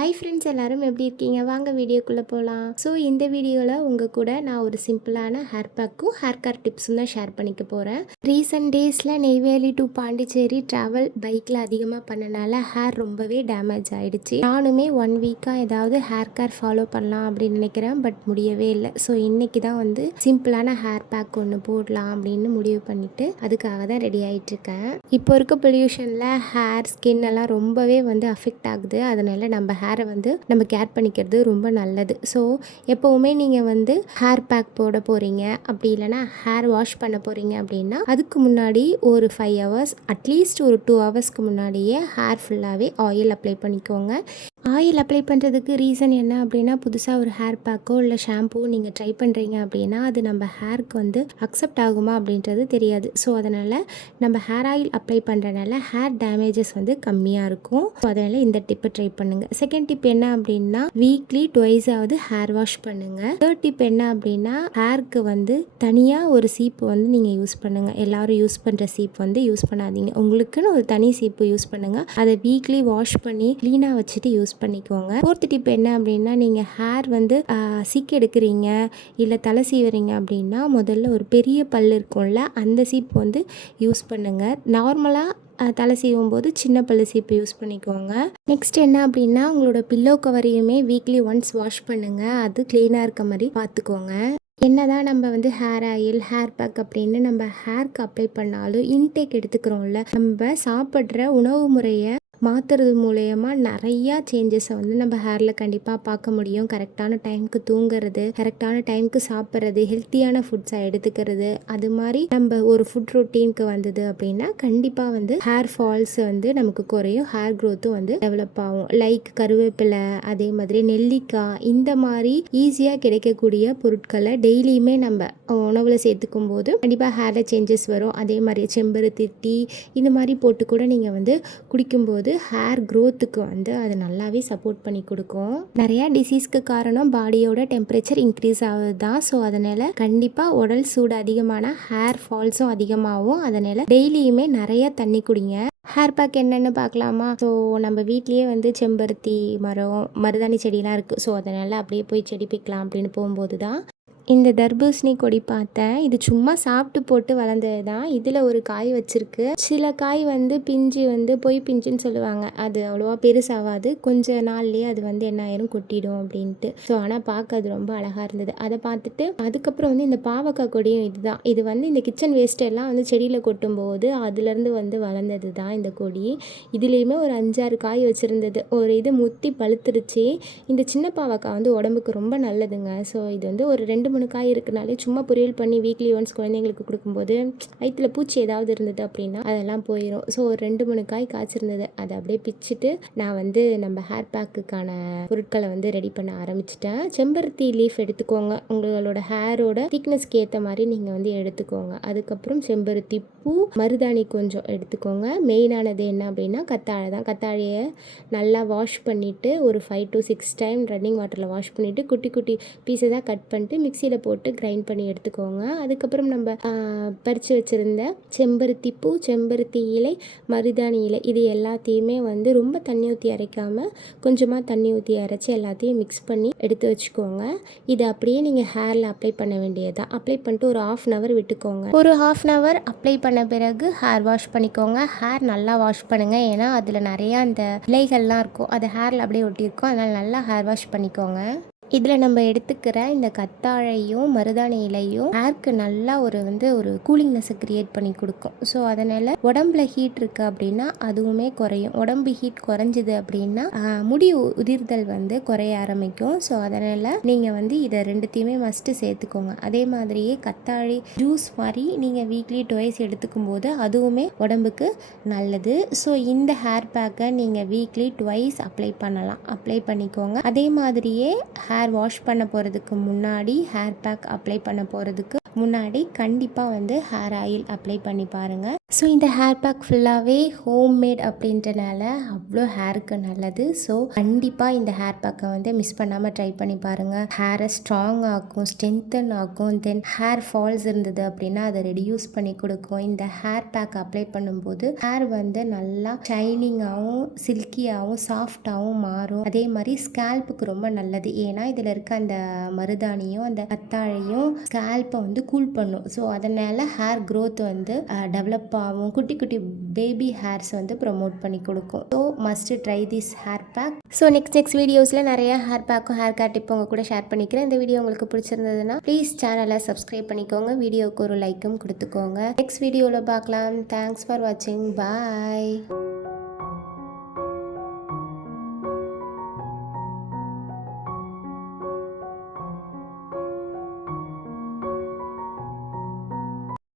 Hi friends, எல்லாரும் எப்படி இருக்கீங்க? வாங்க வீடியோக்குள்ளே போகலாம். ஸோ இந்த வீடியோவில் உங்கள் கூட நான் ஒரு சிம்பிளான ஹேர் பேக்கும் ஹேர் கேர் டிப்ஸும் தான் ஷேர் பண்ணிக்க போகிறேன். ரீசெண்ட் டேஸில் நெய்வேலி டு பாண்டிச்சேரி ட்ராவல் பைக்கில் அதிகமாக பண்ணனால ஹேர் ரொம்பவே டேமேஜ் ஆகிடுச்சு. நானுமே 1 வீக்காக ஏதாவது ஹேர் கேர் ஃபாலோ பண்ணலாம் அப்படின்னு நினைக்கிறேன், பட் முடியவே இல்லை. ஸோ இன்றைக்கி தான் வந்து சிம்பிளான ஹேர் பேக் ஒன்று போடலாம் அப்படின்னு முடிவு பண்ணிவிட்டு அதுக்காக தான் ரெடி ஆகிட்டுருக்கேன். இப்போ இருக்க பொல்யூஷனில் ஹேர் ஸ்கின் எல்லாம் ரொம்பவே வந்து அஃபெக்ட் ஆகுது. அதனால் நம்ம ஹேரை வந்து நம்ம கேர் பண்ணிக்கிறது ரொம்ப நல்லது. ஸோ எப்போவுமே நீங்கள் வந்து ஹேர் பேக் போட போகிறீங்க, அப்படி இல்லைனா ஹேர் வாஷ் பண்ண போகிறீங்க அப்படின்னா அதுக்கு முன்னாடி ஒரு 5 hours அட்லீஸ்ட் ஒரு 2 hours முன்னாடியே ஹேர் ஃபுல்லாகவே ஆயில் அப்ளை பண்ணிக்கோங்க. ஆயில் அப்ளை பண்ணுறதுக்கு ரீசன் என்ன அப்படின்னா, புதுசாக ஒரு ஹேர் பேக்கோ இல்லை ஷாம்பூ நீங்கள் ட்ரை பண்ணுறீங்க அப்படின்னா அது நம்ம ஹேருக்கு வந்து அக்செப்ட் ஆகுமா அப்படின்றது தெரியாது. ஸோ அதனால் நம்ம ஹேர் ஆயில் அப்ளை பண்ணுறதுனால ஹேர் டேமேஜஸ் வந்து கம்மியாக இருக்கும். ஸோ அதனால் இந்த டிப்பை ட்ரை பண்ணுங்கள். செகண்ட் டிப் என்ன அப்படின்னா, வீக்லி 2 ஆவது ஹேர் வாஷ் பண்ணுங்கள். தேர்ட் டிப் என்ன அப்படின்னா, ஹேருக்கு வந்து தனியாக ஒரு சீப்பு வந்து நீங்கள் யூஸ் பண்ணுங்கள். எல்லாரும் யூஸ் பண்ணுற சீப் வந்து யூஸ் பண்ணாதீங்க. உங்களுக்குன்னு ஒரு தனி சீப்பு யூஸ் பண்ணுங்கள். அதை வீக்லி வாஷ் பண்ணி க்ளீனாக வச்சுட்டு யூஸ் பண்ணிக்கோங்க. ஃபோர்த் டிப் என்ன அப்படின்னா, நீங்கள் ஹேர் வந்து சீக்கு எடுக்கிறீங்க இல்லை தலை சீவுறீங்க அப்படின்னா முதல்ல ஒரு பெரிய பல் இருக்கும்ல, அந்த சீப்பு வந்து யூஸ் பண்ணுங்கள். நார்மலாக தலை சீவும் போது சின்ன பல்லு சீப்பு யூஸ் பண்ணிக்கோங்க. நெக்ஸ்ட் என்ன அப்படின்னா, உங்களோட பில்லோ கவரையுமே வீக்லி ஒன்ஸ் வாஷ் பண்ணுங்கள். அது க்ளீனாக இருக்க மாதிரி பார்த்துக்கோங்க. என்னதான் நம்ம வந்து ஹேர் ஆயில் ஹேர் பேக் அப்படின்னு நம்ம ஹேருக்கு அப்ளை பண்ணாலும் இன்டேக் எடுத்துக்கிறோம்ல, நம்ம சாப்பிட்ற உணவு முறையை மாற்றுறது மூலயமா நிறையா சேஞ்சஸை வந்து நம்ம ஹேரில் கண்டிப்பாக பார்க்க முடியும். கரெக்டான டைமுக்கு தூங்குறது, கரெக்டான டைமுக்கு சாப்பிட்றது, ஹெல்த்தியான ஃபுட்ஸை எடுத்துக்கிறது, அது மாதிரி நம்ம ஒரு ஃபுட் ரொட்டீனுக்கு வந்தது அப்படின்னா கண்டிப்பாக வந்து ஹேர் ஃபால்ஸ் வந்து நமக்கு குறையும், ஹேர் க்ரோத்தும் வந்து டெவலப் ஆகும். லைக் கருவேப்பிலை, அதே மாதிரி நெல்லிக்காய், இந்த மாதிரி ஈஸியாக கிடைக்கக்கூடிய பொருட்களை டெய்லியுமே நம்ம உணவில் சேர்த்துக்கும் போது கண்டிப்பாக ஹேரில் சேஞ்சஸ் வரும். அதே மாதிரி செம்பருத்தி டீ இந்த மாதிரி போட்டு கூட நீங்கள் வந்து குடிக்கும்போது ஹேர் க்ரோத்துக்கு வந்து அது நல்லாவே சப்போர்ட் பண்ணி கொடுக்கும். நிறையா டிசீஸ்க்கு காரணம் பாடியோட டெம்பரேச்சர் இன்க்ரீஸ் ஆகுது தான். ஸோ அதனால் கண்டிப்பாக உடல் சூடு அதிகமான ஹேர் ஃபால்ஸும் அதிகமாகும். அதனால் டெய்லியுமே நிறையா தண்ணி குடிங்க. ஹேர் பேக் என்னென்னு பார்க்கலாமா? ஸோ நம்ம வீட்லேயே வந்து செம்பருத்தி மரம், மருதாணி செடியெலாம் இருக்குது. ஸோ அதனால் அப்படியே போய் செடி பிக்கலாம் அப்படின்னு போகும்போது தான் இந்த தர்பூசணி கொடி பார்த்தேன். இது சும்மா சாப்பிட்டு போட்டு வளர்ந்தது தான். இதில் ஒரு காய் வச்சுருக்கு. சில காய் வந்து பிஞ்சு வந்து பொய் பிஞ்சுன்னு சொல்லுவாங்க, அது அவ்வளோவா பெருசாகாது, கொஞ்ச நாள்லேயே அது வந்து என்ன ஆயிரும், கொட்டிடும் அப்படின்ட்டு. ஸோ ஆனால் பார்க்க அது ரொம்ப அழகாக இருந்தது. அதை பார்த்துட்டு அதுக்கப்புறம் வந்து இந்த பாவக்காய் கொடியும் இதுதான். இது வந்து இந்த கிச்சன் வேஸ்ட் எல்லாம் வந்து செடியில் கொட்டும்போது அதுலேருந்து வந்து வளர்ந்தது தான் இந்த கொடி. இதுலேயுமே ஒரு 5-6 காய் வச்சுருந்தது. ஒரு இது முத்தி பழுத்துருச்சு. இந்த சின்ன பாவக்காய் வந்து உடம்புக்கு ரொம்ப நல்லதுங்க. ஸோ இது வந்து ஒரு 2-3 காய் இருக்குனாலே சும்மா பொரியல் பண்ணி வீக்லி ஒன்ஸ் குழந்தைங்களுக்கு கொடுக்கும்போது வயிற்றுல பூச்சி ஏதாவது இருந்தது அப்படின்னா அதெல்லாம் போயிடும். ஸோ ஒரு 2-3 காய் காய்ச்சிருந்தது. அதை அப்படியே பிச்சுட்டு நான் வந்து நம்ம ஹேர் பேக்குக்கான பொருட்களை வந்து ரெடி பண்ண ஆரம்பிச்சிட்டேன். செம்பருத்தி லீஃப் எடுத்துக்கோங்க, உங்களோட ஹேரோட திக்னஸ்க்கு ஏற்ற மாதிரி நீங்கள் வந்து எடுத்துக்கோங்க. அதுக்கப்புறம் செம்பருத்தி பூ, மருதாணி கொஞ்சம் எடுத்துக்கோங்க. மெயினானது என்ன அப்படின்னா கத்தாழை தான். கத்தாழையை நல்லா வாஷ் பண்ணிவிட்டு ஒரு 5 to 6 டைம் ரன்னிங் வாட்டரில் வாஷ் பண்ணிவிட்டு குட்டி குட்டி பீஸஸாக கட் பண்ணிட்டு மிக்சியில் போட்டு கிரைண்ட் பண்ணி எடுத்துக்கோங்க. அதுக்கப்புறம் நம்ம பறித்து வச்சுருந்த செம்பருத்தி பூ, செம்பருத்தி இலை, மருதாணி இலை, இது எல்லாத்தையுமே வந்து ரொம்ப தண்ணி ஊற்றி அரைக்காமல் கொஞ்சமாக தண்ணி ஊற்றி அரைச்சி எல்லாத்தையும் மிக்ஸ் பண்ணி எடுத்து வச்சுக்கோங்க. இதை அப்படியே நீங்கள் ஹேரில் அப்ளை பண்ண வேண்டியதுதான். அப்ளை பண்ணிட்டு ஒரு 1/2 hour விட்டுக்கோங்க. ஒரு 1/2 hour அப்ளை பண்ண பிறகு ஹேர் வாஷ் பண்ணிக்கோங்க. ஹேர் நல்லா வாஷ் பண்ணுங்கள், ஏன்னா அதில் நிறையா அந்த இலைகள்லாம் இருக்கும், அது ஹேரில் அப்படியே ஒட்டியிருக்கும். அதனால் நல்லா ஹேர் வாஷ் பண்ணிக்கோங்க. இதில் நம்ம எடுத்துக்கிற இந்த கத்தாழையும் மருதாணி இலையும் ஹேருக்கு நல்லா ஒரு கூலிங்னஸை க்ரியேட் பண்ணி கொடுக்கும். ஸோ அதனால் உடம்புல ஹீட் இருக்குது அப்படின்னா அதுவுமே குறையும். உடம்பு ஹீட் குறைஞ்சிது அப்படின்னா முடி உதிர்தல் வந்து குறைய ஆரம்பிக்கும். ஸோ அதனால் நீங்கள் வந்து இதை ரெண்டுத்தையுமே மஸ்ட்டு சேர்த்துக்கோங்க. அதே மாதிரியே கத்தாழை ஜூஸ் மாதிரி நீங்கள் வீக்லி 2 எடுத்துக்கும் போது அதுவுமே உடம்புக்கு நல்லது. ஸோ இந்த ஹேர் பேக்கை நீங்கள் வீக்லி 2 அப்ளை பண்ணலாம், அப்ளை பண்ணிக்கோங்க. அதே மாதிரியே ஹேர் வாஷ் பண்ண போகிறதுக்கு முன்னாடி ஹேர் பேக் அப்ளை பண்ண போகிறதுக்கு முன்னாடி கண்டிப்பாக வந்து ஹேர் ஆயில் அப்ளை பண்ணி பாருங்கள். ஸோ இந்த ஹேர் பேக் ஃபுல்லாகவே ஹோம்மேட் அப்படின்றனால அவ்வளோ ஹேருக்கு நல்லது. ஸோ கண்டிப்பாக இந்த ஹேர் பேக்கை வந்து மிஸ் பண்ணாமல் ட்ரை பண்ணி பாருங்கள். ஹேரை ஸ்ட்ராங் ஆக்கும், ஸ்ட்ரென்தன் ஆக்கும். தென் ஹேர் ஃபால்ஸ் இருந்தது அப்படின்னா அதை ரெடியூஸ் பண்ணி கொடுக்கும். இந்த ஹேர் பேக் அப்ளை பண்ணும்போது ஹேர் வந்து நல்லா ஷைனிங்காகவும் சில்கியாகவும் சாஃப்டாகவும் மாறும். அதே மாதிரி ஸ்கேல்ப்புக்கு ரொம்ப நல்லது. ஏன்னா இதில் இருக்க அந்த மருதாணியும் அந்த கத்தாழையும் ஸ்கேல்ப்பை வந்து கூல் பண்ணும். ஸோ அதனால் ஹேர் க்ரோத் வந்து டெவலப் ஆகும். குட்டி குட்டி பேபி ஹேர்ஸ் வந்து ப்ரொமோட் பண்ணி கொடுக்கும். So must try this hair pack. So next வீடியோஸில் நிறைய ஹேர் பேக்கும் ஹேர் கேர் டிப்பும் உங்கள் கூட ஷேர் பண்ணிக்கிறேன். இந்த வீடியோ உங்களுக்கு பிடிச்சிருந்ததுன்னா ப்ளீஸ் சேனலை சப்ஸ்கிரைப் பண்ணிக்கோங்க. வீடியோவுக்கு ஒரு லைக்கும் கொடுத்துக்கோங்க. நெக்ஸ்ட் வீடியோவில் பார்க்கலாம். தேங்க்ஸ் ஃபார் வாட்சிங். பாய்.